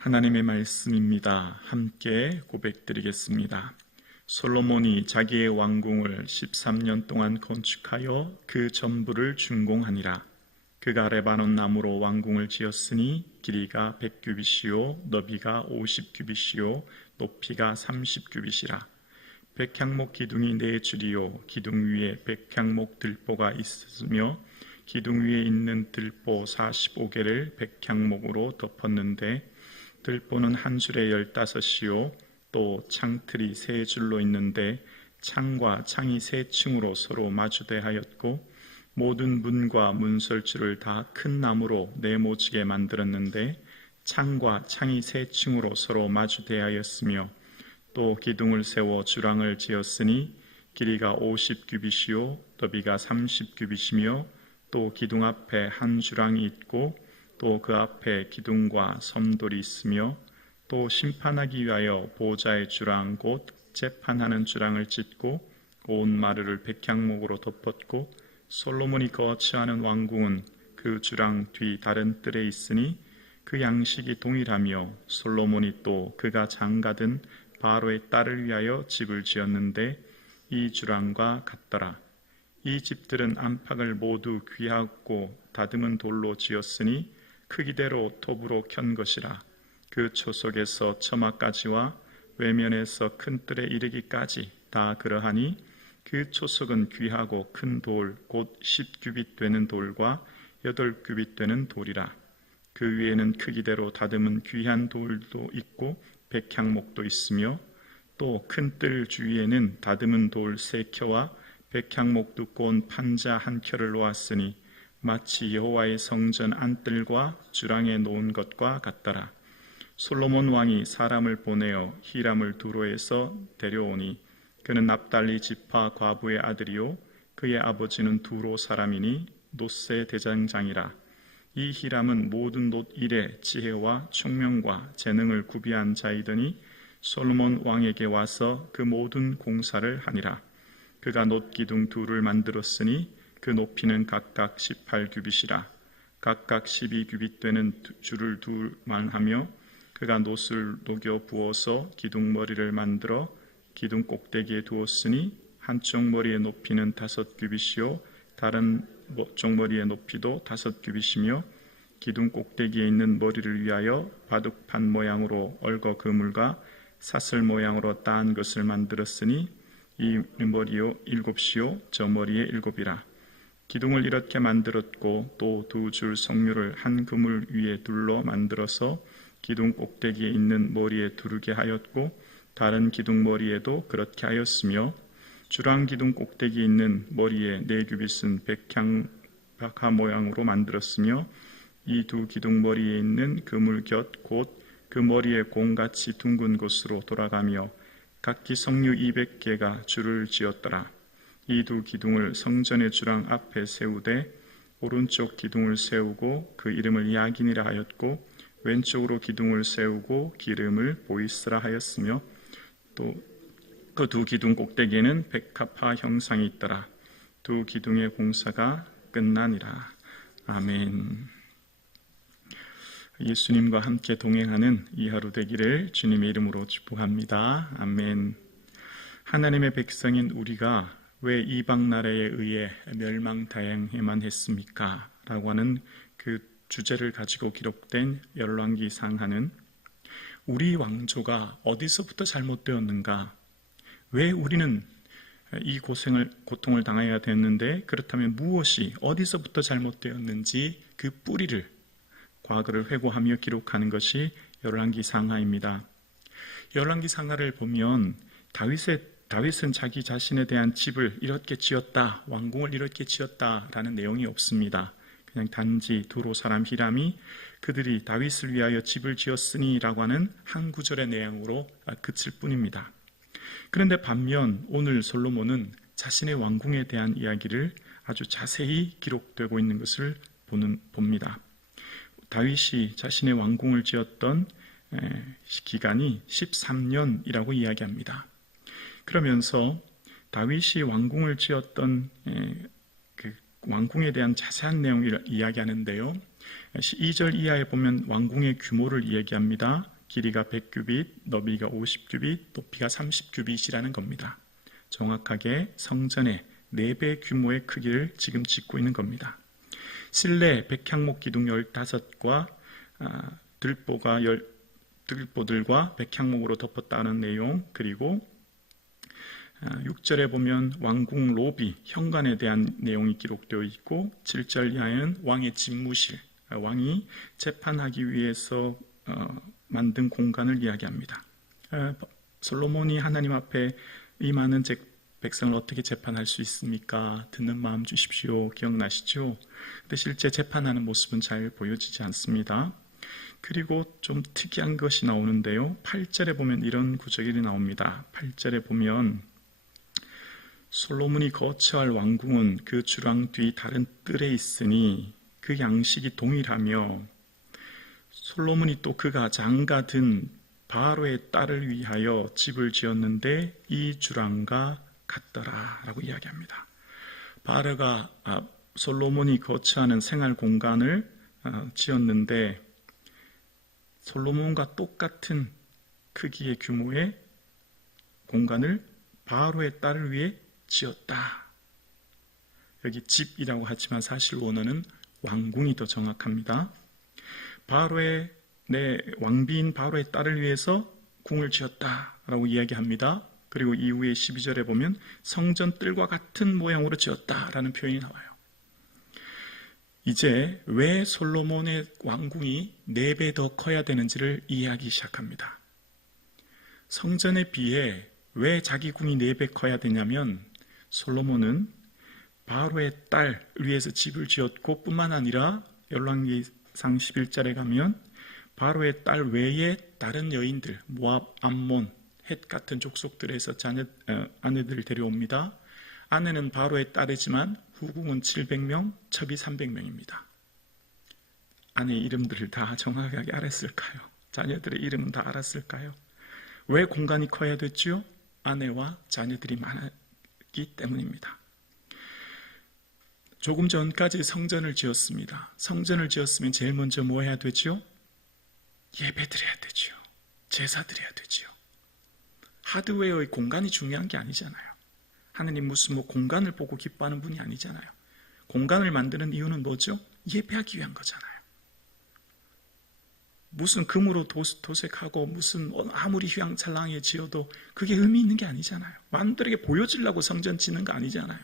하나님의 말씀입니다. 함께 고백드리겠습니다. 솔로몬이 자기의 왕궁을 13년 동안 건축하여 그 전부를 준공하니라. 그가 레바논 나무로 왕궁을 지었으니 길이가 100규빗이요 너비가 50규빗이요 높이가 30규빗이라. 백향목 기둥이 4줄이요 기둥 위에 백향목 들보가 있으며 기둥 위에 있는 들보 45개를 백향목으로 덮었는데 들보는 한 줄에 15이요 또 창틀이 3줄로 있는데 창과 창이 3층으로 서로 마주대하였고 모든 문과 문설주를 다 큰 나무로 네모지게 만들었는데 창과 창이 3층으로 서로 마주대하였으며 또 기둥을 세워 주랑을 지었으니 길이가 50규빗이요 너비가 30규빗이며 또 기둥 앞에 한 주랑이 있고 또 그 앞에 기둥과 섬돌이 있으며 또 심판하기 위하여 보좌의 주랑 곧 재판하는 주랑을 짓고 온 마루를 백향목으로 덮었고 솔로몬이 거처하는 왕궁은 그 주랑 뒤 다른 뜰에 있으니 그 양식이 동일하며 솔로몬이 또 그가 장가든 바로의 딸을 위하여 집을 지었는데 이 주랑과 같더라. 이 집들은 안팎을 모두 귀하고 다듬은 돌로 지었으니 크기대로 톱으로 켠 것이라. 그 초석에서 처마까지와 외면에서 큰 뜰에 이르기까지 다 그러하니 그 초석은 귀하고 큰 돌 곧 10규빗 되는 돌과 8규빗 되는 돌이라. 그 위에는 크기대로 다듬은 귀한 돌도 있고 백향목도 있으며 또 큰 뜰 주위에는 다듬은 돌 3켜와 백향목 두꺼운 판자 1켜를 놓았으니 마치 여호와의 성전 안뜰과 주랑에 놓은 것과 같더라. 솔로몬 왕이 사람을 보내어 히람을 두로에서 데려오니 그는 납달리 지파 과부의 아들이요 그의 아버지는 두로 사람이니 놋의 대장장이라. 이 히람은 모든 놋 일에 지혜와 총명과 재능을 구비한 자이더니 솔로몬 왕에게 와서 그 모든 공사를 하니라. 그가 놋 기둥 둘을 만들었으니 그 높이는 각각 18규빗이라. 각각 12규빗 되는 줄을 둘만 하며 그가 놋을 녹여 부어서 기둥 머리를 만들어 기둥 꼭대기에 두었으니 한쪽 머리의 높이는 5규빗이요 다른 쪽 머리의 높이도 5규빗이며 기둥 꼭대기에 있는 머리를 위하여 바둑판 모양으로 얼거 그물과 사슬 모양으로 따은 것을 만들었으니 이 머리요 7이요 저 머리에 7이라. 기둥을 이렇게 만들었고 또 2줄 석류를 한 그물 위에 둘러 만들어서 기둥 꼭대기에 있는 머리에 두르게 하였고 다른 기둥 머리에도 그렇게 하였으며 주랑 기둥 꼭대기에 있는 머리에 4규빗은 백향박하 모양으로 만들었으며 이 2 기둥 머리에 있는 그물 곁 곧 그 머리에 공같이 둥근 곳으로 돌아가며 각기 석류 200개가 줄을 지었더라. 이 2 기둥을 성전의 주랑 앞에 세우되 오른쪽 기둥을 세우고 그 이름을 야긴이라 하였고 왼쪽으로 기둥을 세우고 기름을 보이스라 하였으며 또 그 2 기둥 꼭대기에는 백합화 형상이 있더라. 2 기둥의 공사가 끝나니라. 아멘. 예수님과 함께 동행하는 이 하루 되기를 주님의 이름으로 축복합니다. 아멘. 하나님의 백성인 우리가 왜 이방 나라에 의해 멸망다행해만 했습니까? 라고 하는 그 주제를 가지고 기록된 열왕기 상하는 우리 왕조가 어디서부터 잘못되었는가? 왜 우리는 이 고통을 당해야 됐는데 그렇다면 무엇이 어디서부터 잘못되었는지 그 뿌리를 과거를 회고하며 기록하는 것이 열왕기 상하입니다. 열왕기 상하를 보면 다윗은 자기 자신에 대한 집을 이렇게 지었다, 왕궁을 이렇게 지었다라는 내용이 없습니다. 그냥 단지 두로 사람 히람이 그들이 다윗을 위하여 집을 지었으니라고 하는 한 구절의 내용으로 그칠 뿐입니다. 그런데 반면 오늘 솔로몬은 자신의 왕궁에 대한 이야기를 아주 자세히 기록되고 있는 것을 봅니다. 다윗이 자신의 왕궁을 지었던 기간이 13년이라고 이야기합니다. 그러면서 다윗이 왕궁을 지었던 그 왕궁에 대한 자세한 내용을 이야기하는데요. 2절 이하에 보면 왕궁의 규모를 이야기합니다. 길이가 100규빗, 너비가 50규빗, 높이가 30규빗이라는 겁니다. 정확하게 성전의 4배 규모의 크기를 지금 짓고 있는 겁니다. 실내 백향목 기둥 15과 들보들과 백향목으로 덮었다는 내용, 그리고 6절에 보면 왕궁 로비, 현관에 대한 내용이 기록되어 있고 7절 이하에는 왕의 집무실, 왕이 재판하기 위해서 만든 공간을 이야기합니다. 솔로몬이 하나님 앞에 이 많은 백성을 어떻게 재판할 수 있습니까? 듣는 마음 주십시오. 기억나시죠? 근데 실제 재판하는 모습은 잘 보여지지 않습니다. 그리고 좀 특이한 것이 나오는데요. 8절에 보면 이런 구절이 나옵니다. 8절에 보면 솔로몬이 거처할 왕궁은 그 주랑 뒤 다른 뜰에 있으니 그 양식이 동일하며 솔로몬이 또 그가 장가든 바로의 딸을 위하여 집을 지었는데 이 주랑과 같더라 라고 이야기합니다. 바로가 솔로몬이 거처하는 생활 공간을 지었는데 솔로몬과 똑같은 크기의 규모의 공간을 바로의 딸을 위해 지었다. 여기 집이라고 하지만 사실 원어는 왕궁이 더 정확합니다. 바로의 왕비인 바로의 딸을 위해서 궁을 지었다라고 이야기합니다. 그리고 이후에 12절에 보면 성전 뜰과 같은 모양으로 지었다라는 표현이 나와요. 이제 왜 솔로몬의 왕궁이 4배 더 커야 되는지를 이해하기 시작합니다. 성전에 비해 왜 자기 궁이 4배 커야 되냐면 솔로몬은 바로의 딸을 위해서 집을 지었고 뿐만 아니라 열왕기상 11절에 가면 바로의 딸 외에 다른 여인들, 모압, 암몬, 헷 같은 족속들에서 아내들을 데려옵니다. 아내는 바로의 딸이지만 후궁은 700명, 첩이 300명입니다. 아내 이름들을 다 정확하게 알았을까요? 자녀들의 이름은 다 알았을까요? 왜 공간이 커야 됐죠? 아내와 자녀들이 많았기 때문입니다. 조금 전까지 성전을 지었습니다. 성전을 지었으면 제일 먼저 뭐 해야 되죠? 예배 드려야 되죠. 제사 드려야 되죠. 하드웨어의 공간이 중요한 게 아니잖아요. 하느님 무슨 공간을 보고 기뻐하는 분이 아니잖아요. 공간을 만드는 이유는 뭐죠? 예배하기 위한 거잖아요. 무슨 금으로 도색하고 무슨 아무리 휘황찬란하게 지어도 그게 의미 있는 게 아니잖아요. 만들에게 보여주려고 성전 짓는 거 아니잖아요.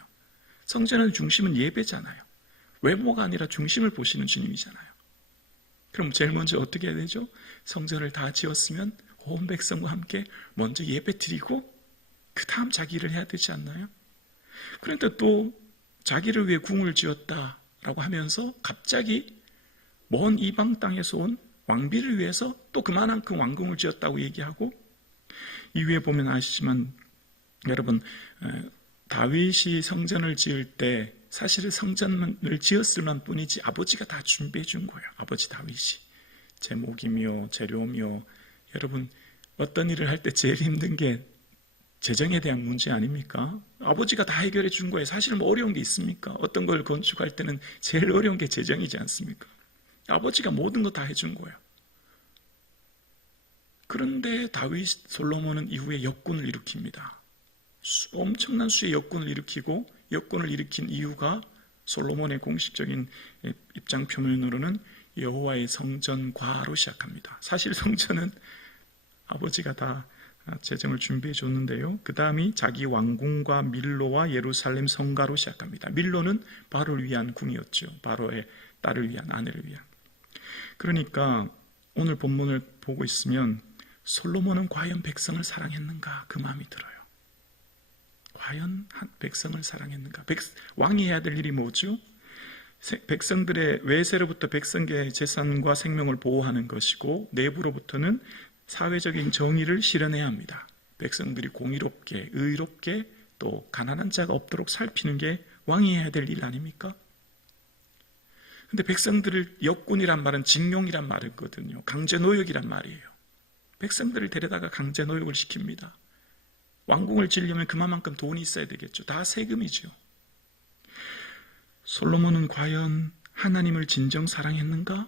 성전의 중심은 예배잖아요. 외모가 아니라 중심을 보시는 주님이잖아요. 그럼 제일 먼저 어떻게 해야 되죠? 성전을 다 지었으면 온 백성과 함께 먼저 예배 드리고 그 다음 자기 일을 해야 되지 않나요? 그런데 또 자기를 위해 궁을 지었다라고 하면서 갑자기 먼 이방 땅에서 온 왕비를 위해서 또 그만큼 왕궁을 지었다고 얘기하고, 이후에 보면 아시지만 여러분, 다윗이 성전을 지을 때 사실은 성전을 지었을 뿐이지 아버지가 다 준비해 준 거예요. 아버지 다윗이 제목이며 재료며, 여러분 어떤 일을 할 때 제일 힘든 게 재정에 대한 문제 아닙니까? 아버지가 다 해결해 준 거예요. 사실 뭐 어려운 게 있습니까? 어떤 걸 건축할 때는 제일 어려운 게 재정이지 않습니까? 아버지가 모든 거 다 해준 거예요. 그런데 다윗, 솔로몬은 이후에 역군을 일으킵니다. 엄청난 수의 역군을 일으키고, 역군을 일으킨 이유가 솔로몬의 공식적인 입장 표면으로는 여호와의 성전과로 시작합니다. 사실 성전은 아버지가 다 재정을 준비해 줬는데요. 그 다음이 자기 왕궁과 밀로와 예루살렘 성가로 시작합니다. 밀로는 바로를 위한 궁이었죠. 바로의 딸을 위한, 아내를 위한. 그러니까 오늘 본문을 보고 있으면 솔로몬은 과연 백성을 사랑했는가, 그 마음이 들어요. 과연 백성을 사랑했는가? 왕이 해야 될 일이 뭐죠? 백성들의 외세로부터 백성의 재산과 생명을 보호하는 것이고, 내부로부터는 사회적인 정의를 실현해야 합니다. 백성들이 공의롭게, 의롭게, 또 가난한 자가 없도록 살피는 게 왕이 해야 될 일 아닙니까? 근데 백성들을, 역군이란 말은 징용이란 말이거든요. 강제노역이란 말이에요. 백성들을 데려다가 강제노역을 시킵니다. 왕궁을 지으려면 그만큼 돈이 있어야 되겠죠. 다 세금이죠. 솔로몬은 과연 하나님을 진정 사랑했는가?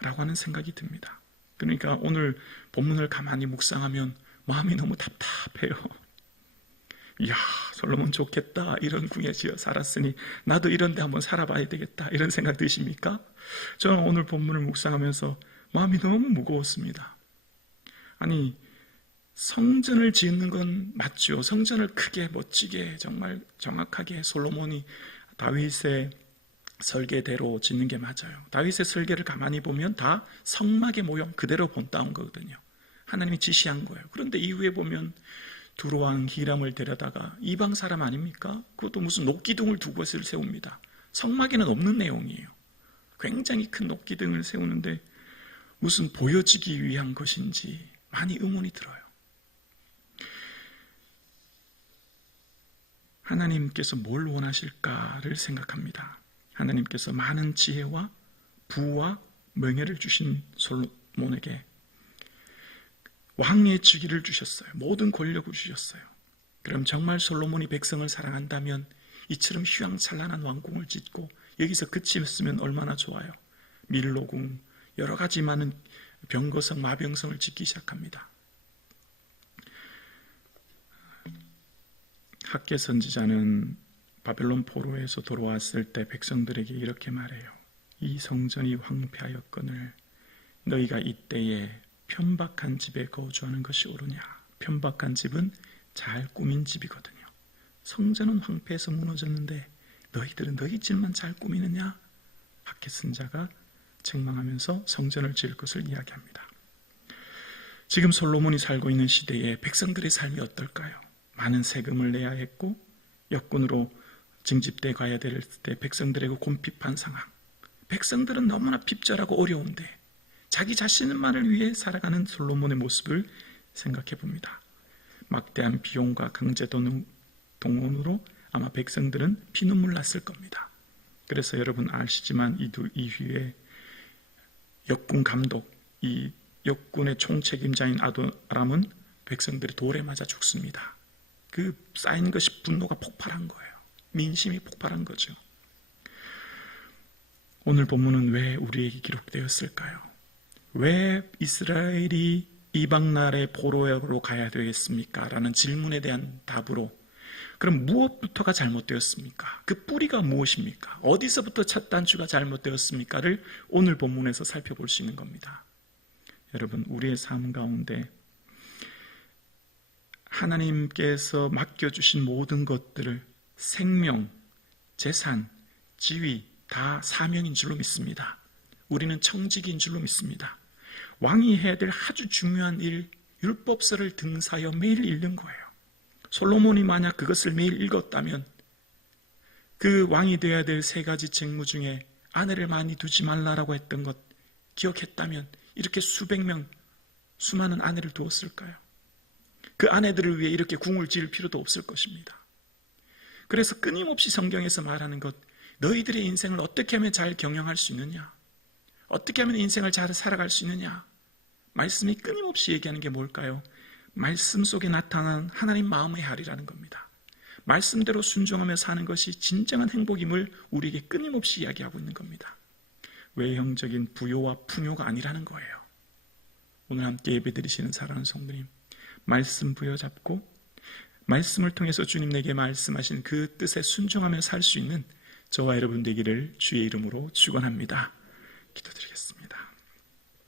라고 하는 생각이 듭니다. 그러니까 오늘 본문을 가만히 묵상하면 마음이 너무 답답해요. 이야, 솔로몬 좋겠다. 이런 궁에 지어 살았으니 나도 이런 데 한번 살아봐야 되겠다. 이런 생각 드십니까? 저는 오늘 본문을 묵상하면서 마음이 너무 무거웠습니다. 아니, 성전을 짓는 건 맞죠. 성전을 크게 멋지게 정말 정확하게 솔로몬이 다윗의 설계대로 짓는 게 맞아요. 다윗의 설계를 가만히 보면 다 성막의 모형 그대로 본따온 거거든요. 하나님이 지시한 거예요. 그런데 이후에 보면 두로왕 히람을 데려다가 이방 사람 아닙니까? 그것도 무슨 녹기둥을 두 곳을 세웁니다. 성막에는 없는 내용이에요. 굉장히 큰 녹기둥을 세우는데 무슨 보여지기 위한 것인지 많이 의문이 들어요. 하나님께서 뭘 원하실까를 생각합니다. 하나님께서 많은 지혜와 부와 명예를 주신 솔로몬에게 왕의 직위를 주셨어요. 모든 권력을 주셨어요. 그럼 정말 솔로몬이 백성을 사랑한다면 이처럼 휘황찬란한 왕궁을 짓고 여기서 그치었으면 얼마나 좋아요. 밀로궁, 여러 가지 많은 병거성, 마병성을 짓기 시작합니다. 학개 선지자는 바벨론 포로에서 돌아왔을 때 백성들에게 이렇게 말해요. 이 성전이 황폐하였거늘 너희가 이때에 편박한 집에 거주하는 것이 옳으냐. 편박한 집은 잘 꾸민 집이거든요. 성전은 황폐해서 무너졌는데 너희들은 너희 집만 잘 꾸미느냐. 학개 선지자가 책망하면서 성전을 지을 것을 이야기합니다. 지금 솔로몬이 살고 있는 시대에 백성들의 삶이 어떨까요? 많은 세금을 내야 했고 역군으로 징집대 가야 될 때 백성들에게 곰핍한 상황. 백성들은 너무나 핍절하고 어려운데 자기 자신만을 위해 살아가는 솔로몬의 모습을 생각해 봅니다. 막대한 비용과 강제 동원으로 아마 백성들은 피눈물 났을 겁니다. 그래서 여러분 아시지만 이후에 역군 감독, 이 역군의 총책임자인 아도람은 백성들이 돌에 맞아 죽습니다. 그 쌓인 것이 분노가 폭발한 거예요. 민심이 폭발한 거죠. 오늘 본문은 왜 우리에게 기록되었을까요? 왜 이스라엘이 이방 나라의 포로로 가야 되겠습니까? 라는 질문에 대한 답으로 그럼 무엇부터가 잘못되었습니까? 그 뿌리가 무엇입니까? 어디서부터 첫 단추가 잘못되었습니까?를 오늘 본문에서 살펴볼 수 있는 겁니다. 여러분, 우리의 삶 가운데 하나님께서 맡겨주신 모든 것들을 생명, 재산, 지위 다 사명인 줄로 믿습니다. 우리는 청직인 줄로 믿습니다. 왕이 해야 될 아주 중요한 일, 율법서를 등사하여 매일 읽는 거예요. 솔로몬이 만약 그것을 매일 읽었다면 그 왕이 되어야 될 3가지 직무 중에 아내를 많이 두지 말라라고 했던 것 기억했다면 이렇게 수백 명, 수많은 아내를 두었을까요? 그 아내들을 위해 이렇게 궁을 지을 필요도 없을 것입니다. 그래서 끊임없이 성경에서 말하는 것, 너희들의 인생을 어떻게 하면 잘 경영할 수 있느냐? 어떻게 하면 인생을 잘 살아갈 수 있느냐? 말씀이 끊임없이 얘기하는 게 뭘까요? 말씀 속에 나타난 하나님 마음의 헤아리라는 겁니다. 말씀대로 순종하며 사는 것이 진정한 행복임을 우리에게 끊임없이 이야기하고 있는 겁니다. 외형적인 부요와 풍요가 아니라는 거예요. 오늘 함께 예배드리시는 사랑하는 성도님, 말씀 부여잡고 말씀을 통해서 주님 내게 말씀하신 그 뜻에 순종하며 살 수 있는 저와 여러분 되기를 주의 이름으로 축원합니다. 기도드리겠습니다.